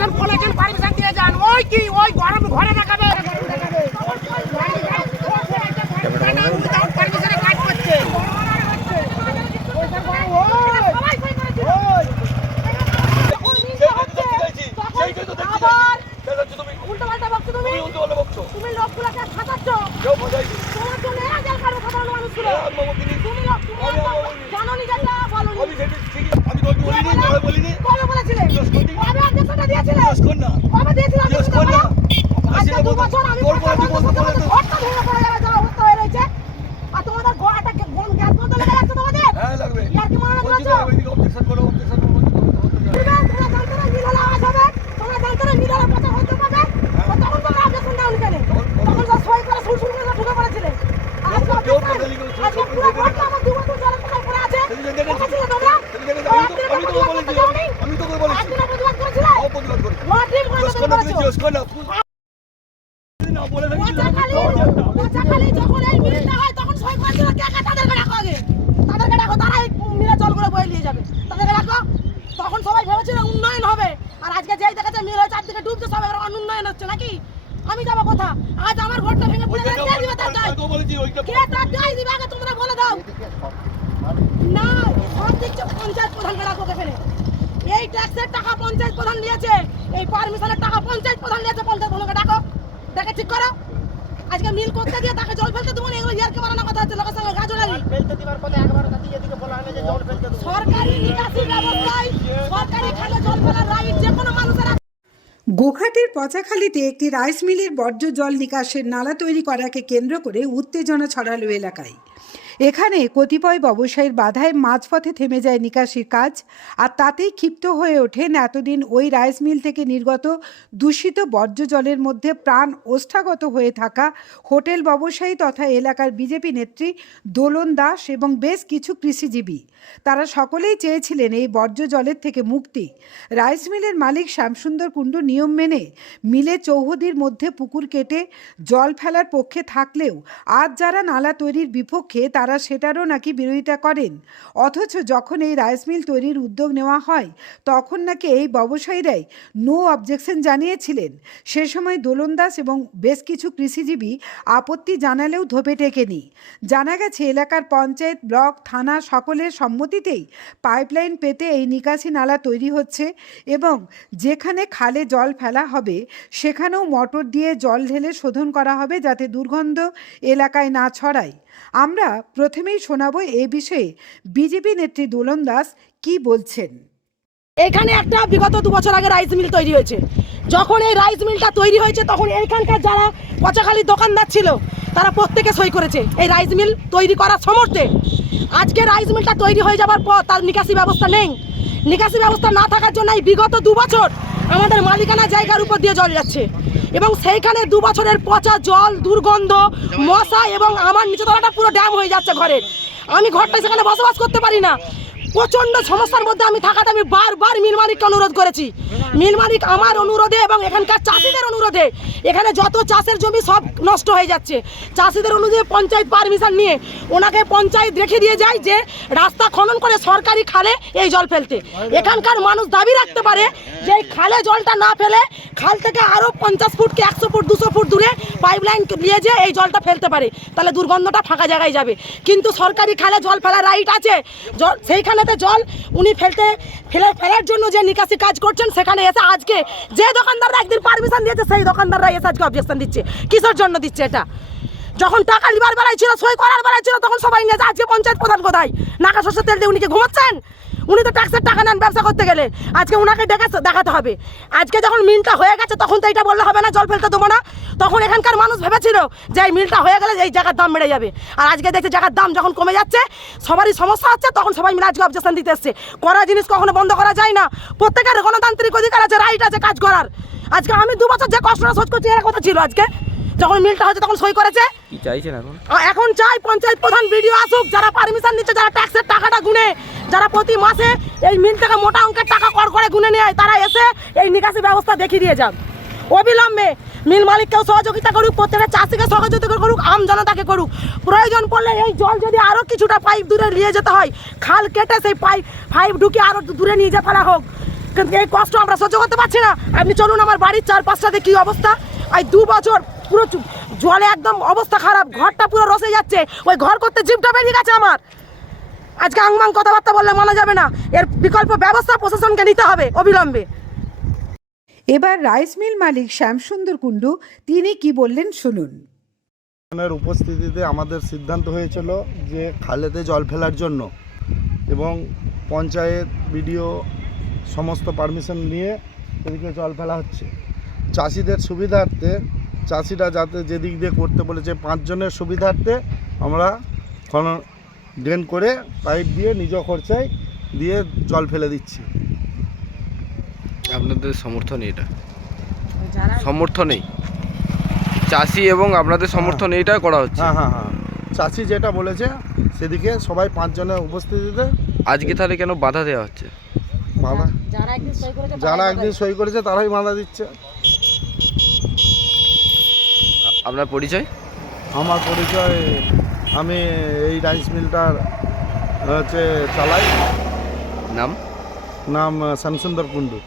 Permission কলেজের permission দিয়ে যান। ওই কি? ওই গরম ঘরে দেখাবে? অধ্যক্ষটা দিয়েছিলে কবে দিয়েছিলে অধ্যক্ষটা আজকে দু বছর আমি সরকার বন্ধ করতে বলতে ঘরটা ভেঙে পড়ে যাবে যা অবস্থা হয়ে রয়েছে আর তোমাদের ঘরটা গম গ্যাস বন্ধ লেগে যাচ্ছে তোমাদের ইয়ার কি মনে করেছ তোমরা তোমরা জানতে না মিল হলে আওয়াজ হবে তোমরা জানতে না মিল হলে পচা হতে পাবে তো তখন তোমরা অবজেকশন দাও কেন তখন তো সই করে সুর সুর করে ঢুকে পড়েছিলে আজকে objection- আজকে পুরো ঘরটা আমার দু বছর জলের তলায় পড়ে আছে দেখেছিলে তোমরা ওই একদিনে তো প্রতিবাদ করতে যাওনি? একদিনে প্রতিবাদ করেছিলে? লটারির করে প্রতিবাদ পচাখালি পচাখালি যখন এই মিলটা হয় তখন সই করেছিল কে কে তাদেরকে ডাকো আগে? তাদেরকে ডাকো তারা এই মিলে জলগুলো বয়ে নিয়ে যাবে। তাদেরকে ডাকো। তখন সবাই ভেবেছিল উন্নয়ন হবে। আর আজকে যেই দেখাচ্ছে মিল হয়ে চারদিকে ডুবছে সবাই অনুন্নয়ন হচ্ছে নাকি? আমি যাব কোথা আজ আমার ঘরটা ভেঙে পড়ে কে দিবে তার দায়? কে তার দায় দিবে? আগে তোমরা বলে দাও। না সব দিচ্ছে পঞ্চায়েত প্রধানকে ডাকো। এই ট্যাক্সের টাকা পঞ্চায়েত প্রধান নিয়েছে। এই পারমিশনের টাকা পঞ্চায়েত প্রধান নিয়েছে পঞ্চায়েত প্রধানকে ডাকো। দেখে ঠিক করো। আজকে মিল করতে দিয়ে তাকে জল ফেলতে দেবো না এগুলো ইয়ারকে বানানো কথা হচ্ছে লোকের সঙ্গে গাজলালি সরকারি নিকাশি ব্যবস্থায় সরকারি খালে জল ফেলার রাইট যে কোনো মানুষের। গোঘাটের পচাখালীতে একটি রাইস মিলের বর্জ্য জল নিকাশের নালা তৈরি করাকে কেন্দ্র করে উত্তেজনা ছড়ালো এলাকায়। এখানে কতিপয় ব্যবসায়ীর বাধায় মাঝপথে থেমে যায় নিকাশির কাজ, আর তাতেই ক্ষিপ্ত হয়ে ওঠেন এতদিন ওই রাইস মিল থেকে নির্গত দূষিত বর্জ্য জলের মধ্যে প্রাণ ওষ্ঠাগত হয়ে থাকা হোটেল ব্যবসায়ী তথা এলাকার বিজেপি নেত্রী দোলন দাস এবং বেশ কিছু কৃষিজীবী। তারা সকলেই চেয়েছিলেন এই বর্জ্য জলের থেকে মুক্তি। রাইস মিলের মালিক শ্যামসুন্দর কুণ্ডু নিয়ম মেনে মিলে চৌহদির মধ্যে পুকুর কেটে জল ফেলার পক্ষে থাকলেও আজ যারা নালা তৈরির বিপক্ষে তারা সেটারও নাকি বিরোধিতা করেন। অথচ যখন এই রাইস মিল তৈরির উদ্যোগ নেওয়া হয়, তখন নাকি এই ব্যবসায়ীরাই নো অবজেকশন জানিয়েছিলেন। সে সময় দোলন দাস এবং বেশ কিছু কৃষিজীবী আপত্তি জানালেও ধোপে টেকেনি। জানা গেছে, এলাকার পঞ্চায়েত, ব্লক, থানা সকলের সম্মতিতেই পাইপলাইন পেতে এই নিকাশি নালা তৈরি হচ্ছে এবং যেখানে খালে জল ফেলা হবে, সেখানেও মোটর দিয়ে জল ঢেলে শোধন করা হবে যাতে দুর্গন্ধ এলাকায় না ছড়ায়। আমরা প্রথমেই শোনাবো এ বিষয়ে বিজেপি নেত্রী দোলন দাস কি বলছেন। এখানে একটা বিগত দু বছর আগে রাইস মিল তৈরি হয়েছে। যখন এই রাইস মিলটা তৈরি হয়েছে, তখন এইখানকার যারা পচাখালি দোকানদার ছিল, তারা প্রত্যেকে সই করেছে এই রাইস মিল তৈরি করার সমর্থে। আজকে রাইস মিলটা তৈরি হয়ে যাবার পর তার নিকাশি ব্যবস্থা নেই। নিকাশি ব্যবস্থা না থাকার জন্য এই বিগত দু বছর আমাদের মালিকানা জায়গার উপর দিয়ে জল যাচ্ছে। এবং সেইখানে দু বছরের পচা জল, দুর্গন্ধ, মশা এবং আমার নিচতলাটা পুরো ড্যাম হয়ে যাচ্ছে ঘরের আমি ঘরটা সেখানে বসবাস করতে পারি না। প্রচণ্ড সমস্যার মধ্যে আমি থাকাতে আমি বারবার মিল মালিককে অনুরোধ করেছি। মিল মালিক আমার অনুরোধে এবং এখানকার চাষিদের অনুরোধে, এখানে যত চাষের জমি সব নষ্ট হয়ে যাচ্ছে। চাষিদের অনুযায়ী পঞ্চায়েত পারমিশন নিয়ে ওনাকে পঞ্চায়েত রেখে দিয়ে যায় যে রাস্তা খনন করে সরকারি খালে এই জল ফেলতে। এখানকার মানুষ দাবি রাখতে পারে যে খালে জলটা না ফেলে খাল থেকে আরও পঞ্চাশ ফুট কি একশো ফুট, দুশো ফুট দূরে পাইপলাইন নিয়ে যে এই জলটা ফেলতে পারে। তাহলে দুর্গন্ধটা ফাঁকা জায়গায় যাবে। কিন্তু সরকারি খালে জল ফেলার রাইট আছে। জল সেইখানেতে জল, উনি ফেলতে, ফেলে, ফেলার জন্য যে নিকাশি কাজ করছেন, সেখানে এসে আজকে যে দোকানদাররা একদিন পারমিশন দিয়েছে, সেই দোকানদাররা এসে আজকে অবজেকশন দিচ্ছে। কিসের জন্য দিচ্ছে এটা? যখন টাকা লিবার বেলায় ছিল, সই করার বেলায় ছিল, তখন সবাই নিয়ে আজকে পঞ্চায়েত প্রধান কোথায়? নাকা শস্য তেল দিয়ে উনি কি ঘুমাচ্ছেন? উনি তো ট্যাক্সের টাকা নেন, ব্যবসা করতে গেলে। আজকে উনাকে ডেকে দেখাতে হবে। আজকে যখন মিলটা হয়ে গেছে, তখন তো এটা বললে হবে না, জল ফেলতে দেবো না। তখন এখানকার মানুষ ভেবেছিল যে এই মিলটা হয়ে গেলে এই জায়গার দাম বেড়ে যাবে। আর আজকে দেখছে জায়গার দাম যখন কমে যাচ্ছে, সবারই সমস্যা হচ্ছে, তখন সবাই মিলে আজকে অবজেকশন দিতে এসছে। করা জিনিস কখনো বন্ধ করা যায় না। প্রত্যেকের গণতান্ত্রিক অধিকার আছে রাইট আছে কাজ করার। আজকে আমি দু বছর যে কষ্টটা শোধ করছি, এরা কথা ছিল আজকে। যখন মিলটা হচ্ছে তখন সই করেছে। কি চাইছেন এখন? এখন চাই পঞ্চায়েত প্রধান ভিডিও আসুক যারা পারমিশন নিচ্ছে যারা ট্যাক্সের টাকাটা গুনে যারা প্রতি মাসে এই মিল থেকে মোটা অঙ্কের টাকা কর করে গুনে নেয় তারা এসে এই নিকাশি ব্যবস্থা দেখিয়ে দিয়ে যান অবিলম্বে মিল মালিককেও সহযোগিতা করুক প্রত্যেকের চাষিকে সহযোগিতা করুক আম জনতাকে করুক। প্রয়োজন পড়লে এই জল যদি আরও কিছুটা পাইপ দূরে নিয়ে যেতে হয় খাল কেটে সেই পাইপ পাইপ ঢুকে আরও দূরে নিয়ে যেতে ফেলা হোক। কিন্তু এই কষ্ট আমরা সহ্য করতে পারছি না। আপনি চলুন আমার বাড়ির চার পাঁচটাতে কি অবস্থা? এই দু বছর পুরো জলে একদম অবস্থা খারাপ ঘরটা পুরো রসে যাচ্ছে। ওই ঘর করতে জিপটা বেরিয়ে গেছে আমার। আজকে আংমাং কথাবার্তা বললে মানা যাবে না। এর বিকল্প ব্যবস্থা প্রশাসনকে নিতে হবে অবিলম্বে। এবার রাইস মিল মালিক শ্যামসুন্দর কুণ্ডু তিনি কি বললেন শুনুন। এর উপস্থিতিতে আমাদের সিদ্ধান্ত হয়েছিল যে খালেতে জল ফেলার জন্য এবং পঞ্চায়েত বিডিও সমস্ত পারমিশন নিয়ে এদিকে জল ফেলা হচ্ছে। চাষিদের সুবিধার্থে চাষিরা যাতে যেদিক দিয়ে করতে বলেছে পাঁচজনের সুবিধার্থে আমরা খন ড্রেন করে পাইপ দিয়ে নিজ খরচায় দিয়ে জল ফেলে দিচ্ছি। আপনাদের সমর্থন এটা? সমর্থনেই চাষি এবং আপনাদের সমর্থন এইটা করা হচ্ছে? হ্যাঁ হ্যাঁ হ্যাঁ। চাষি যেটা বলেছে সেদিকে সবাই পাঁচজনের উপস্থিতিতে আজকে তাহলে কেন বাধা দেওয়া হচ্ছে? বাধা যারা একদিন সই করেছে যারা একদিন সই করেছে তারাই বাধা দিচ্ছে। আপনার পরিচয়? আমার পরিচয় আমি এই রাইস মিলটার হচ্ছে চালাই। নাম? নাম শ্যামসুন্দর কুণ্ডু।